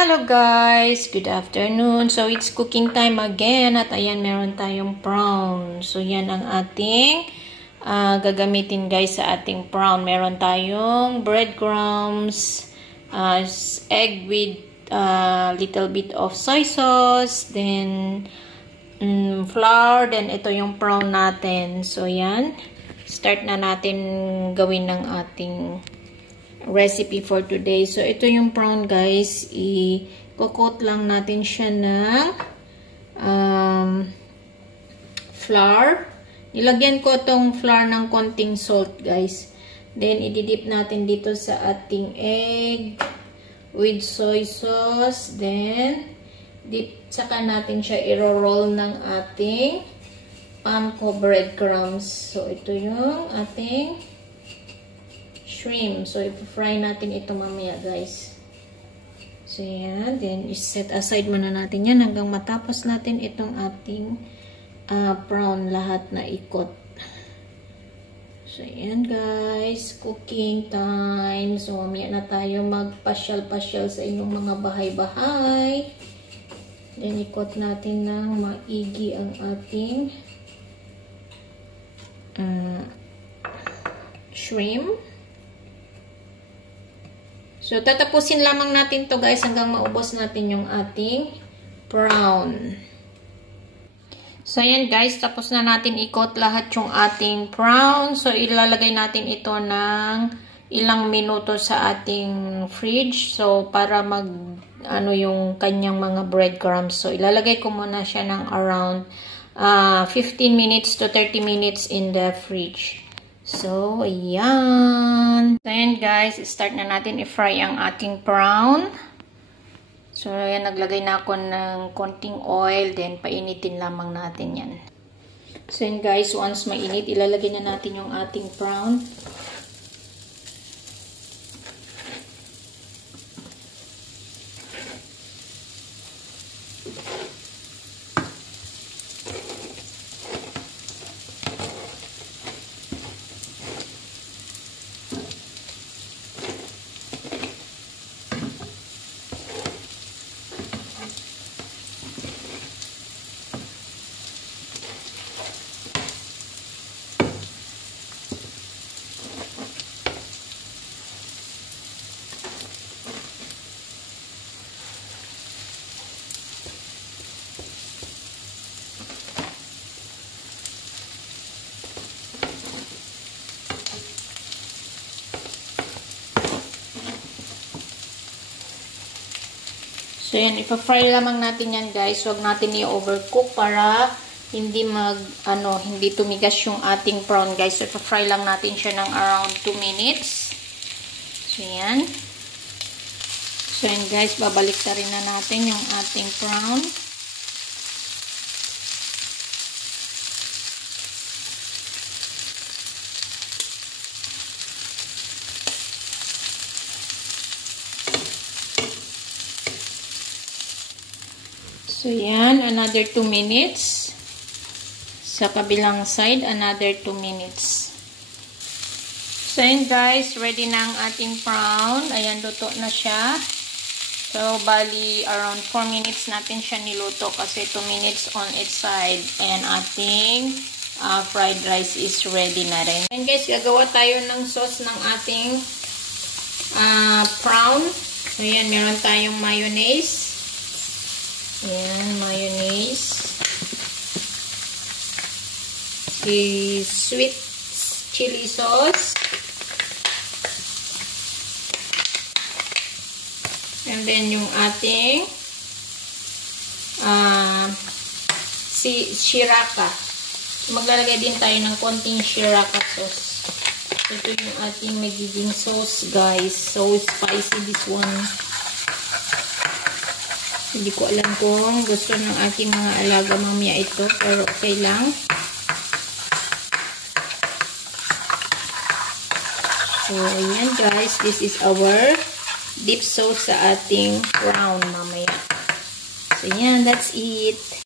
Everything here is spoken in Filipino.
Hello guys! Good afternoon. So, it's cooking time again. At ayan, meron tayong prawn. So, yan ang ating gagamitin guys sa ating prawn. Meron tayong breadcrumbs, egg with little bit of soy sauce, then flour, then ito yung prawn natin. So, yan. Start na natin gawin ng ating recipe for today. So, ito yung prawn guys. I-coat lang natin siya ng flour. Nilagyan ko tong flour ng konting salt guys. Then, ididip natin dito sa ating egg with soy sauce. Then, saka natin siya i-roll ng ating panko breadcrumbs. So, ito yung ating shrimp. So, i-fry natin ito mamaya, guys. So, yan. Then, set aside muna natin yan hanggang matapos natin itong ating prawn lahat na ikot. So, yan, guys. Cooking time. So, mamaya na tayo magpasyal-pasyal sa inyong mga bahay-bahay. Then, ikot natin ng maigi ang ating shrimp. So, tatapusin lamang natin to guys hanggang maubos natin yung ating prawn. So, ayan guys, tapos na natin ikot lahat yung ating prawn. So, ilalagay natin ito ng ilang minuto sa ating fridge. So, para yung kanyang mga breadcrumbs. So, ilalagay ko muna siya ng around 15 minutes to 30 minutes in the fridge. So, ayan. So, ayan guys, start na natin i-fry ang ating prawn. So, ayan, naglagay na ako ng konting oil, then painitin lamang natin yan. So, ayan guys, once mainit, ilalagay na natin yung ating prawn. So, yan, ipa-fry lamang natin yan guys. Huwag natin i-overcook para hindi hindi tumigas yung ating prawn guys. So, ipa-fry lang natin siya ng around 2 minutes. So, yan. So, yan guys, babalik na rin na natin yung ating prawn. So, yan. Another 2 minutes. Sa kabilang side, another 2 minutes. So, yan guys. Ready na ang ating prawn. Ayan, luto na siya. So, bali, around 4 minutes natin siya niluto kasi 2 minutes on its side. And ating fried rice is ready na rin. Ayan guys, gagawa tayo ng sauce ng ating prawn. So, yan. Meron tayong mayonnaise. Ayan, mayonnaise. Sweet chili sauce. And then yung ating shiraka. Maglalagay din tayo ng konting shiraka sauce. Ito yung ating magiging sauce, guys. So spicy this one. Hindi ko alam kung gusto ng aking mga alaga mamaya ito, pero okay lang. So, ayan guys, this is our dip sauce sa ating prawn mamaya. So, ayan, that's it.